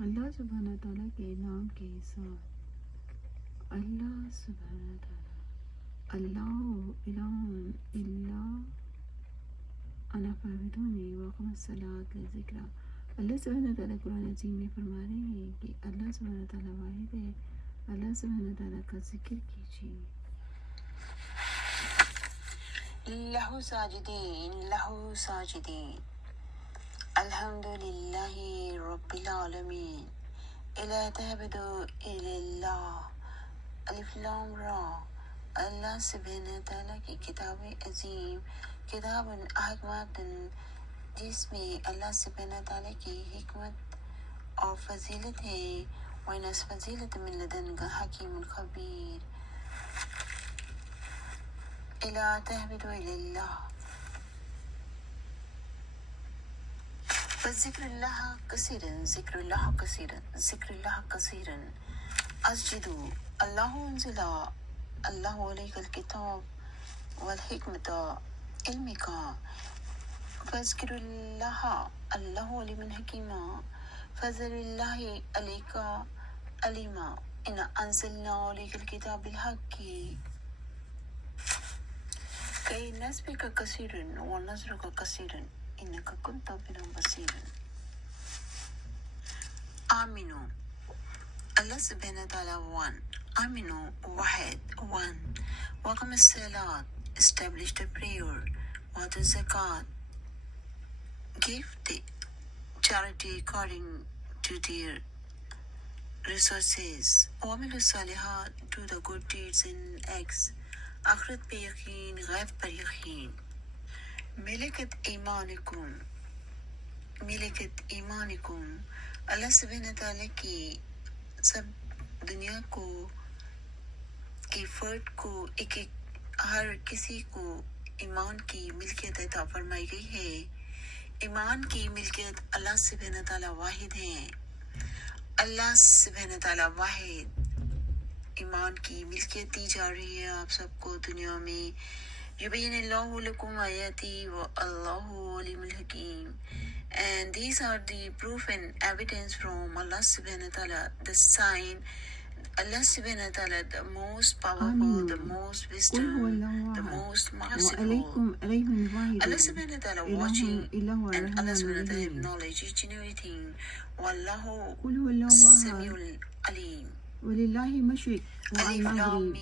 اللہ سبحانہ تعالیٰ کے نام کے ساتھ اللہ سبحانہ تعالیٰ اللہ الہ الا انا فاعبدونی واقم الصلاۃ لذکرہ. اللہ سبحانہ تعالیٰ قرآن عظیم میں فرما رہے ہیں کہ اللہ سبحانہ تعالیٰ واحد ہے. اللہ سبحانہ تعالیٰ کا ذکر کیجیے. لہو ساجدین الحمد للہ رب العالمین الا تعبدوا الا اللہ الف لام را. اللہ سبحانہ تعالیٰ کی کتاب عظیم، کتاب حکمت، جس میں اللہ سبحانہ تعالیٰ کی حکمت اور فضیلت ہے. وَإِنَّ فضیلت من لدنک حکیم خبیر. الا تعبدوا الا اللہ وذکر اللہ کثیرا ذکر اللہ کثیرا ذکر اللہ کثیرا. اسجدوا اللہ انزل اللہ علیک الکتاب والحکمت علم کا فذکر اللہ اللہ علیم حکیما فضل اللہ علیک علیما ان انزلنا علیک الکتاب بالحق کئی نصب کا کثیرا و نظر کا کثیرا انک کنت بنا بصیرا. آمینو اللہ سبحانہ تعالیٰ one. آمینو واحد one. وقم الصلاۃ establish the prayer. وآت الزکاة give the charity according to their resources. وعملوا الصالحات do the good deeds and acts. آخرت پہ یقین، غیب پر یقین. ملکت ایمانکم اللہ سبحانہ تعالیٰ کی سب دنیا کو کی فرد کو ایک ہر کسی کو ایمان کی ملکیت عطا فرمائی گئی ہے. ایمان کی ملکیت اللہ سبحانہ تعالیٰ واحد ہیں. اللہ سبحانہ تعالیٰ واحد ایمان کی ملکیت دی جا رہی ہے آپ سب کو دنیا میں. یبین اللہ لکم آیاتی واللہ علیم الحکیم. And these are the proof and evidence from Allah subhanahu wa ta'ala, the sign. Allah subhanahu wa ta'ala, the most powerful, the most wisdom, the most merciful. Allah subhanahu wa ta'ala watching, and Allah subhanahu wa ta'ala have knowledge each and everything. Wallahu Samiul Alim. وللہ مشرق والمغرب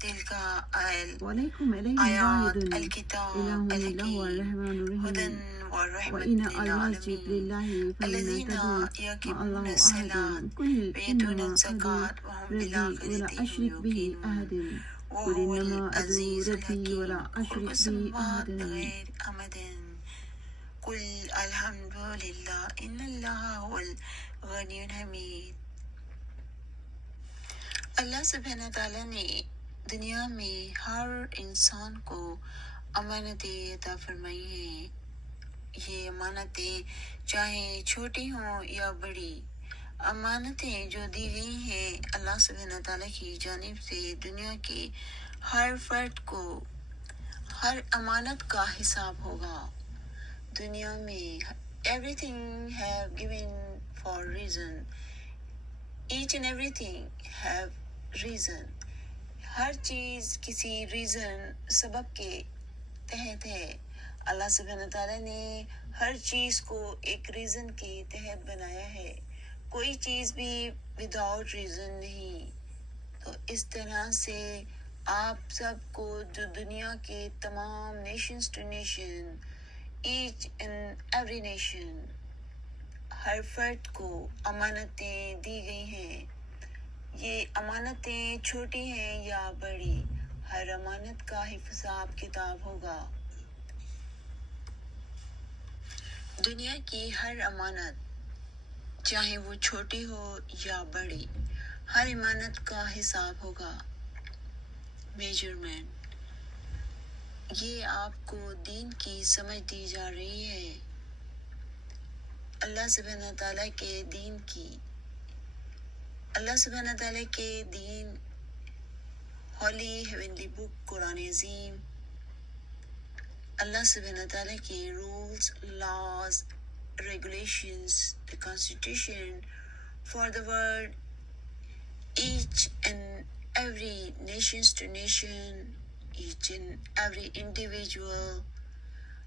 تلك آیات الكتاب الہ له الرحمن الرحیم وإن المسجد لله الذين يقيمون الصلاة ويؤتون الزكاة وهم ولا بالآخرة أشرك به يوقنون أحد وهو قل إنما أدعو العزيز ربي ولا الحكيم. خلق أشرك به السماوات أحدا. بغير أمد قل الحمد لله إن الله هو الغني الحميد. اللہ سبحانہ تعالیٰ نے دنیا میں ہر انسان کو امانتیں عطا فرمائی ہیں. یہ امانتیں چاہے چھوٹی ہوں یا بڑی، امانتیں جو دی گئی ہیں اللہ سبحانہ تعالیٰ کی جانب سے دنیا کے ہر فرد کو ہر امانت کا حساب ہوگا. دنیا میں everything have given for reason. Each and everything have reason. ہر چیز کسی ریزن سبب کے تحت ہے. اللہ سبحانہ تعالیٰ نے ہر چیز کو ایک ریزن کے تحت بنایا ہے. کوئی چیز بھی وداؤٹ ریزن نہیں. تو اس طرح سے آپ سب کو جو دنیا کے تمام nations to nation, each and every nation, ہر فرد کو امانتیں دی گئی ہیں. یہ امانتیں چھوٹی ہیں یا بڑی، ہر امانت کا حساب کتاب ہوگا. دنیا کی ہر امانت چاہے وہ چھوٹی ہو یا بڑی، ہر امانت کا حساب ہوگا. میجرمنٹ، یہ آپ کو دین کی سمجھ دی جا رہی ہے. اللہ سبحانہ تعالیٰ کے دین کی، اللہ سبحانہ تعالیٰ کے دین، ہولی ہیونلی بک قرآن عظیم، اللہ سبحانہ تعالیٰ کے rules, laws, regulations, the constitution for the world, each and every nations to nation, each and every individual,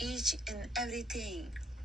each and everything,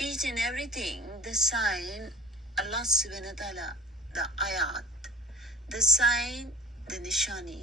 Each and everything, the sign, Allah subhanahu wa ta'ala, the ayat, the sign, the nishani.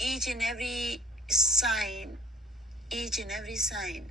Each and every sign, each and every sign,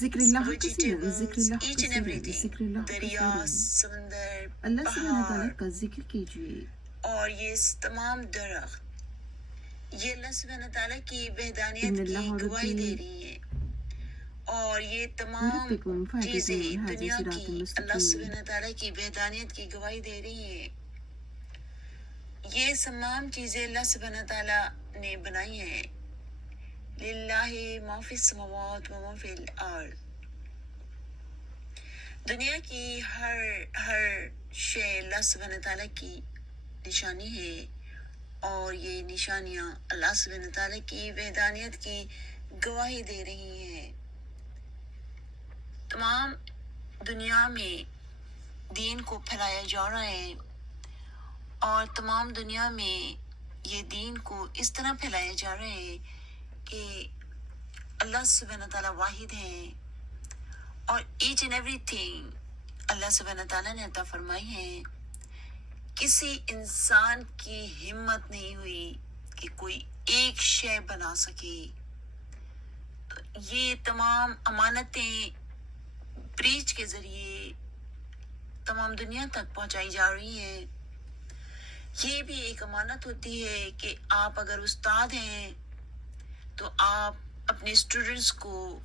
ذکر اللہ کثیرا، ذکر vegetables, Allah each and کثیرا، everything. ذکر اللہ دریا، کثیرا. سمندر، اللہ سبحانہ پہاڑ تعالیٰ کا ذکر کیجیے. اور یہ تمام درخت یہ اللہ سبحانہ تعالیٰ کی ان وحدانیت اللہ کی گواہی دے ربی رہی ہیں. اور یہ تمام ربکم فاعبدوہ چیزیں هذا دنیا صراط کی اللہ مستقیم. سبحانہ تعالیٰ کی وحدانیت کی گواہی دے رہی ہیں. یہ تمام چیزیں اللہ سبحانہ تعالیٰ نے بنائی ہیں. للہ ما فی السماوات و ما فی الارض. دنیا کی ہر شے اللہ سبحانہ تعالیٰ کی نشانی ہے. اور یہ نشانیاں اللہ سبحانہ تعالیٰ کی وحدانیت کی گواہی دے رہی ہیں. تمام دنیا میں دین کو پھیلایا جا رہا ہے. اور تمام دنیا میں یہ دین کو اس طرح پھیلایا جا رہا ہے کہ اللہ سبحانہ تعالیٰ واحد ہے. اور ایچ اینڈ ایوری تھنگ اللہ سبحانہ تعالیٰ نے عطا فرمائی ہے. کسی انسان کی ہمت نہیں ہوئی کہ کوئی ایک شے بنا سکے. تو یہ تمام امانتیں بریچ کے ذریعے تمام دنیا تک پہنچائی جا رہی ہیں. یہ بھی ایک امانت ہوتی ہے کہ آپ اگر استاد ہیں تو آپ اپنے اسٹوڈنٹس کو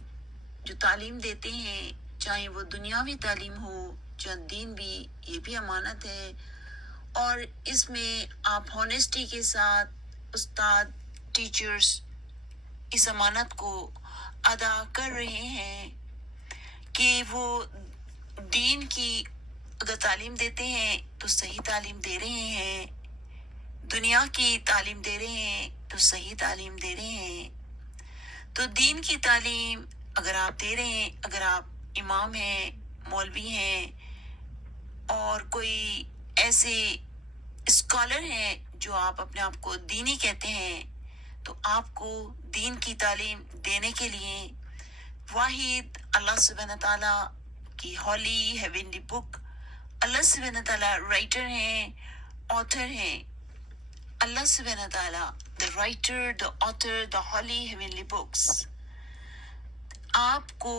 جو تعلیم دیتے ہیں، چاہے وہ دنیاوی تعلیم ہو چاہے دین بھی، یہ بھی امانت ہے. اور اس میں آپ ہونیسٹی کے ساتھ استاد، ٹیچرز اس امانت کو ادا کر رہے ہیں کہ وہ دین کی اگر تعلیم دیتے ہیں تو صحیح تعلیم دے رہے ہیں، دنیا کی تعلیم دے رہے ہیں تو صحیح تعلیم دے رہے ہیں. تو دین کی تعلیم اگر آپ دے رہے ہیں، اگر آپ امام ہیں، مولوی ہیں اور کوئی ایسے اسکالر ہیں جو آپ اپنے آپ کو دینی کہتے ہیں، تو آپ کو دین کی تعلیم دینے کے لیے واحد اللہ سبحانہ تعالیٰ کی ہولی ہیونلی بک، اللہ سبحانہ تعالیٰ رائٹر ہیں، آتھر ہیں. اللہ سبحانہ تعالیٰ the writer, the author, the holy heavenly books. آپ کو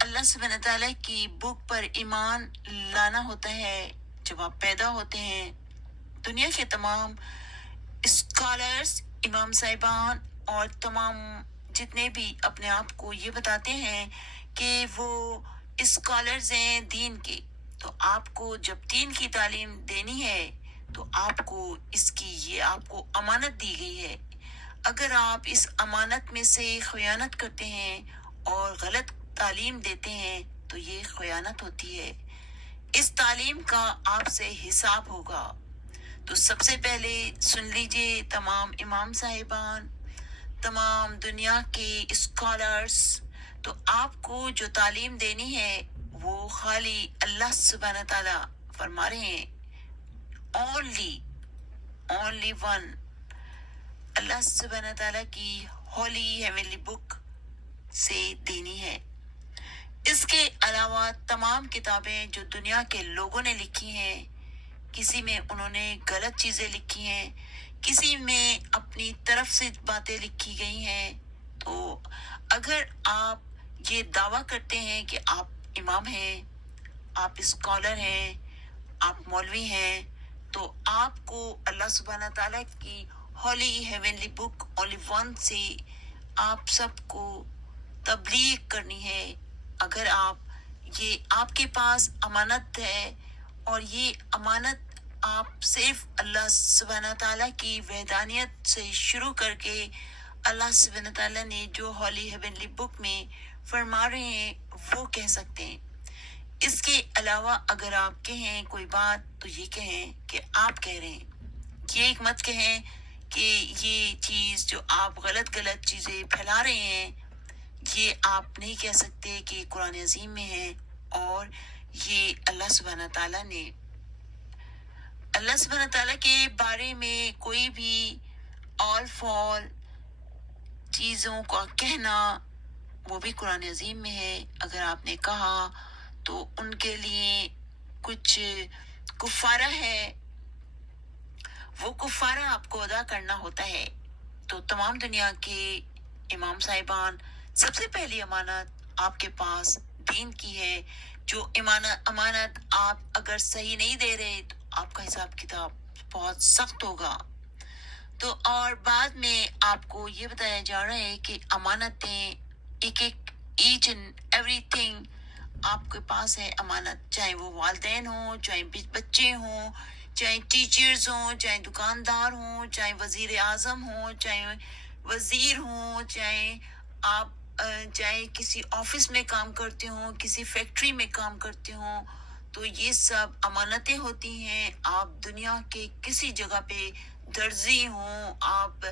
اللہ سبحانہ تعالیٰ کی بک پر ایمان لانا ہوتا ہے جب آپ پیدا ہوتے ہیں. دنیا کے تمام اسکالرز، امام صاحبان اور تمام جتنے بھی اپنے آپ کو یہ بتاتے ہیں کہ وہ اسکالرز ہیں دین کے، تو آپ کو جب دین کی تعلیم دینی ہے تو آپ کو اس کی یہ آپ کو امانت دی گئی ہے. اگر آپ اس امانت میں سے خیانت کرتے ہیں اور غلط تعلیم دیتے ہیں تو یہ خیانت ہوتی ہے. اس تعلیم کا آپ سے حساب ہوگا. تو سب سے پہلے سن لیجئے تمام امام صاحبان، تمام دنیا کے اسکالرز، تو آپ کو جو تعلیم دینی ہے وہ خالی اللہ سبحانہ تعالیٰ فرما رہے ہیں. only one اللہ سبحانہ تعالیٰ کی ہولی ہیونلی بک سے دینی ہے. اس کے علاوہ تمام کتابیں جو دنیا کے لوگوں نے لکھی ہیں، کسی میں انہوں نے غلط چیزیں لکھی ہیں، کسی میں اپنی طرف سے باتیں لکھی گئی ہیں. تو اگر آپ یہ دعویٰ کرتے ہیں کہ آپ امام ہیں، آپ اسکالر ہیں، آپ مولوی ہیں تو آپ کو اللہ سبحانہ تعالیٰ کی ہولی ہیونلی بک اونلی ون سے آپ سب کو تبلیغ کرنی ہے. اگر یہ آپ کے پاس امانت ہے اور یہ امانت آپ صرف اللہ سبحانہ تعالیٰ کی وحدانیت سے شروع کر کے اللہ سبحانہ تعالیٰ نے جو ہولی ہیونلی بک میں فرما رہے ہیں وہ کہہ سکتے ہیں. اس کے علاوہ اگر آپ کہیں کوئی بات تو یہ کہیں کہ آپ کہہ رہے ہیں. یہ ایک مت کہیں کہ یہ چیز جو آپ غلط چیزیں پھیلا رہے ہیں یہ آپ نہیں کہہ سکتے کہ قرآن عظیم میں ہے. اور یہ اللہ سبحانہ تعالیٰ کے بارے میں کوئی بھی آل فال چیزوں کا کہنا وہ بھی قرآن عظیم میں ہے. اگر آپ نے کہا تو ان کے لیے کچھ کفارہ ہے، وہ کفارہ آپ کو ادا کرنا ہوتا ہے. تو تمام دنیا کے امام صاحبان، سب سے پہلی امانت آپ کے پاس دین کی ہے. جو امانت آپ اگر صحیح نہیں دے رہے تو آپ کا حساب کتاب بہت سخت ہوگا. تو اور بعد میں آپ کو یہ بتایا جا رہا ہے کہ امانتیں ایچ اینڈ ایوری تھنگ آپ کے پاس ہے امانت، چاہے وہ والدین ہوں، چاہے بچے ہوں، چاہے ٹیچرز ہوں، چاہے دکاندار ہوں، چاہے وزیر اعظم ہوں، چاہے وزیر ہوں، چاہے کسی آفس میں کام کرتے ہوں، کسی فیکٹری میں کام کرتے ہوں. تو یہ سب امانتیں ہوتی ہیں. آپ دنیا کے کسی جگہ پہ درزی ہوں، آپ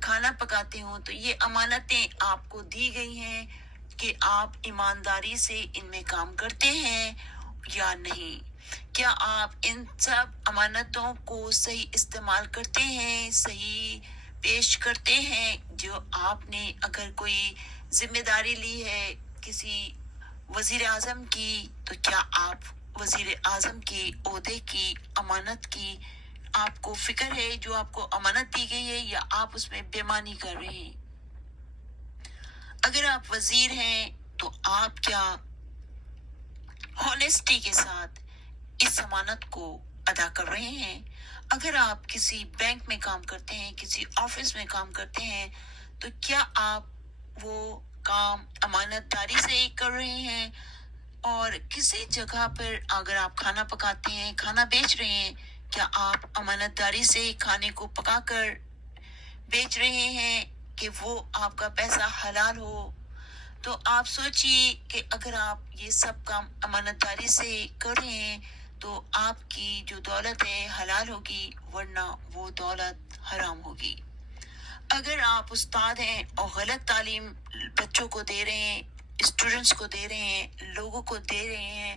کھانا پکاتے ہوں، تو یہ امانتیں آپ کو دی گئی ہیں کہ آپ ایمانداری سے ان میں کام کرتے ہیں یا نہیں. کیا آپ ان سب امانتوں کو صحیح استعمال کرتے ہیں، صحیح پیش کرتے ہیں؟ جو آپ نے اگر کوئی ذمہ داری لی ہے کسی وزیر اعظم کی تو کیا آپ وزیر اعظم کے عہدے کی امانت کی آپ کو فکر ہے جو آپ کو امانت دی گئی ہے، یا آپ اس میں بے ایمانی کر رہے ہیں؟ اگر آپ وزیر ہیں تو آپ کیا ہونیسٹی کے ساتھ اس امانت کو ادا کر رہے ہیں؟ اگر آپ کسی بینک میں کام کرتے ہیں، کسی آفس میں کام کرتے ہیں، تو کیا آپ وہ کام امانت داری سے کر رہے ہیں؟ اور کسی جگہ پر اگر آپ کھانا پکاتے ہیں، کھانا بیچ رہے ہیں، کیا آپ امانت داری سے کھانے کو پکا کر بیچ رہے ہیں کہ وہ آپ کا پیسہ حلال ہو؟ تو آپ سوچئے کہ اگر آپ یہ سب کام امانت داری سے کر رہے ہیں تو آپ کی جو دولت ہے حلال ہوگی، ورنہ وہ دولت حرام ہوگی. اگر آپ استاد ہیں اور غلط تعلیم بچوں کو دے رہے ہیں، اسٹوڈنٹس کو دے رہے ہیں، لوگوں کو دے رہے ہیں،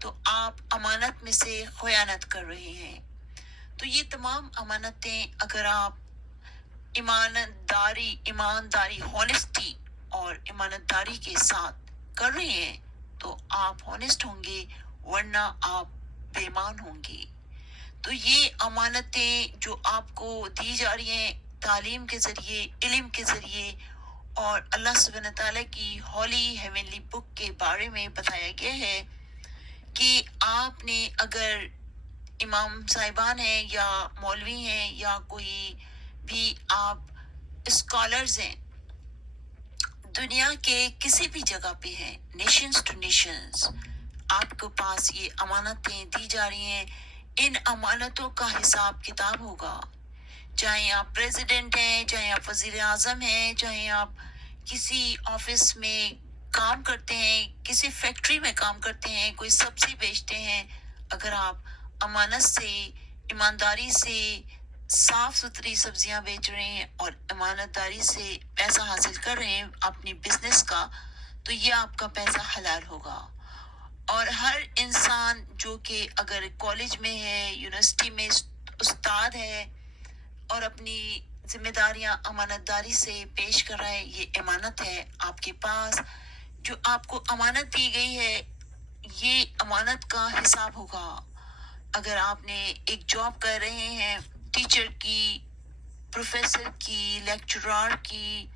تو آپ امانت میں سے خیانت کر رہے ہیں. تو یہ تمام امانتیں اگر آپ ایمانداری ہونیسٹی اور ایمانداری کے ساتھ کر رہے ہیں تو آپ ہونیسٹ ہوں گے، ورنہ آپ بے ایمان ہوں گے. تو یہ امانتیں جو آپ کو دی جا رہی ہیں تعلیم کے ذریعے، علم کے ذریعے، اور اللہ سبحانہ تعالیٰ کی ہولی ہیونلی بک کے بارے میں بتایا گیا ہے کہ آپ نے اگر امام صاحبان ہیں یا مولوی ہیں یا کوئی بھی آپ اسکالرز ہیں، دنیا کے کسی بھی جگہ پہ ہیں، نیشنز ٹو نیشنز، آپ کے پاس یہ امانتیں دی جا رہی ہیں. ان امانتوں کا حساب کتاب ہوگا. چاہے آپ پریزیڈنٹ ہیں، چاہے آپ وزیر اعظم ہیں، چاہے آپ کسی آفس میں کام کرتے ہیں، کسی فیکٹری میں کام کرتے ہیں، کوئی سبزی بیچتے ہیں، اگر آپ امانت سے، ایمانداری سے صاف ستھری سبزیاں بیچ رہے ہیں اور امانت داری سے پیسہ حاصل کر رہے ہیں اپنی بزنس کا، تو یہ آپ کا پیسہ حلال ہوگا. اور ہر انسان جو کہ اگر کالج میں ہے، یونیورسٹی میں استاد ہے اور اپنی ذمہ داریاں امانت داری سے پیش کر رہا ہے، یہ امانت ہے آپ کے پاس. جو آپ کو امانت دی گئی ہے یہ امانت کا حساب ہوگا. اگر آپ نے ایک جاب کر رہے ہیں، ٹیچر کی، پروفیسر کی، لیکچرار کی،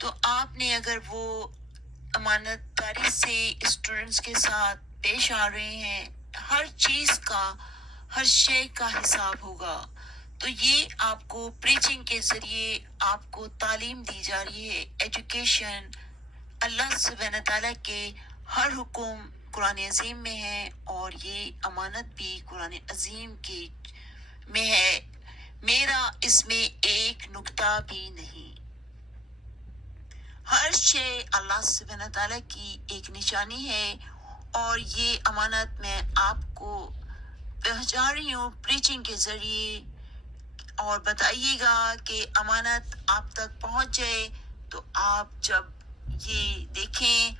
تو آپ نے اگر وہ امانت داری سے اسٹوڈنٹس کے ساتھ پیش آ رہے ہیں، ہر چیز کا، ہر شے کا حساب ہوگا۔ تو یہ آپ کو پریچنگ کے ذریعے آپ کو تعلیم دی جا رہی ہے، ایجوکیشن۔ اللہ سبحانہ تعالیٰ کے ہر حکم قرآن عظیم میں ہے، اور یہ امانت بھی قرآن عظیم کے میں ہے۔ میرا اس میں ایک نکتہ بھی نہیں۔ ہر شے اللہ سبحانہ تعالیٰ کی ایک نشانی ہے، اور یہ امانت میں آپ کو پہنچا رہی ہوں پریچنگ کے ذریعے۔ اور بتائیے گا کہ امانت آپ تک پہنچ جائے تو آپ جب یہ دیکھیں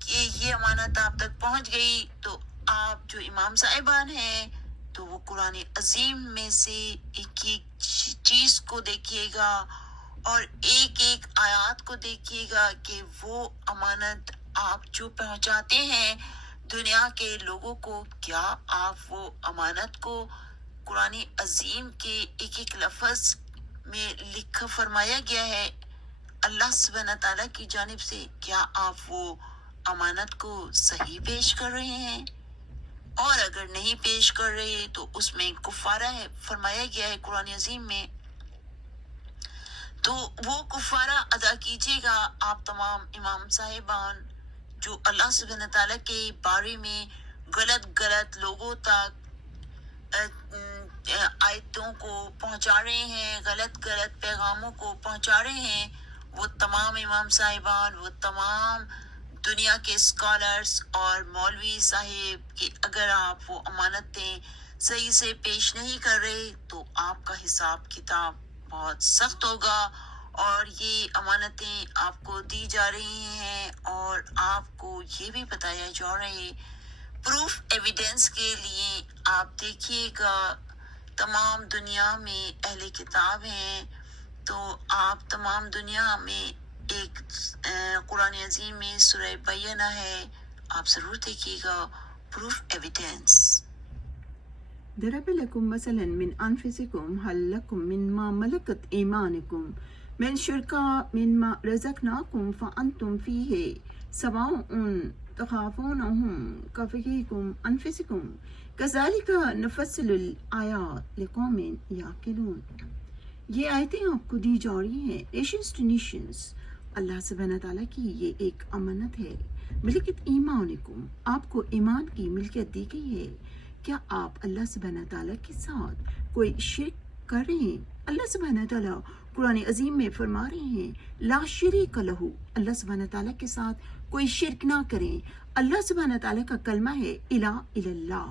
کہ یہ امانت آپ تک پہنچ گئی، تو آپ جو امام صاحبان ہیں تو وہ قرآن عظیم میں سے ایک ایک چیز کو دیکھیے گا، اور ایک ایک آیات کو دیکھیے گا کہ وہ امانت آپ جو پہنچاتے ہیں دنیا کے لوگوں کو، کیا آپ وہ امانت کو قرآن عظیم کے ایک ایک لفظ میں لکھا فرمایا گیا ہے اللہ سبحانہ تعالیٰ کی جانب سے، کیا آپ وہ امانت کو صحیح پیش کر رہے ہیں؟ اور اگر نہیں پیش کر رہے تو اس میں کفارہ ہے فرمایا گیا ہے قرآن عظیم میں، تو وہ کفارہ ادا کیجیے گا۔ آپ تمام امام صاحبان جو اللہ سبحانہ تعالیٰ کے بارے میں غلط لوگوں تک آیتوں کو پہنچا رہے ہیں، غلط پیغاموں کو پہنچا رہے ہیں، وہ تمام امام صاحبان، وہ تمام دنیا کے اسکالرز اور مولوی صاحب کہ اگر آپ وہ امانتیں صحیح سے پیش نہیں کر رہے تو آپ کا حساب کتاب بہت سخت ہوگا، اور یہ امانتیں آپ کو دی جا رہی ہیں، اور آپ کو یہ بھی بتایا جا رہا ہے پروف ایویڈنس کے لیے۔ آپ دیکھیے گا تمام دنیا میں اہل کتاب ہیں، تو آپ تمام دنیا میں ایک قرآن عظیم میں سورہ بینہ ہے، آپ ضرور دیکھیے گا پروف ایویڈنس۔ ضرب لكم مثلا من أنفسكم هل لكم مما ملكت أيمانكم من شركاء مما رزقناكم فأنتم فيه سواء تخافونهم كخيفتكم أنفسكم كذلك نفصل الآيات لقوم يعقلون۔ یہ آیتیں آپ کو دی جا رہی ہیں نیشنز ٹو نیشنز۔ اللہ سبحانہ تعالیٰ کی یہ ایک امانت ہے، ملکت ایمانکم، آپ کو ایمان کی ملکیت دی گئی ہے۔ کیا آپ اللہ سبحانہ تعالیٰ کے ساتھ کوئی شرک کر رہے ہیں؟ اللہ سبحانہ تعالیٰ قرآن عظیم میں فرما رہے ہیں لا شریک لہ، اللہ سبحانہ تعالیٰ کے ساتھ کوئی شرک نہ کریں۔ اللہ سبحانہ تعالیٰ کا کلمہ ہے الہ الا اللہ۔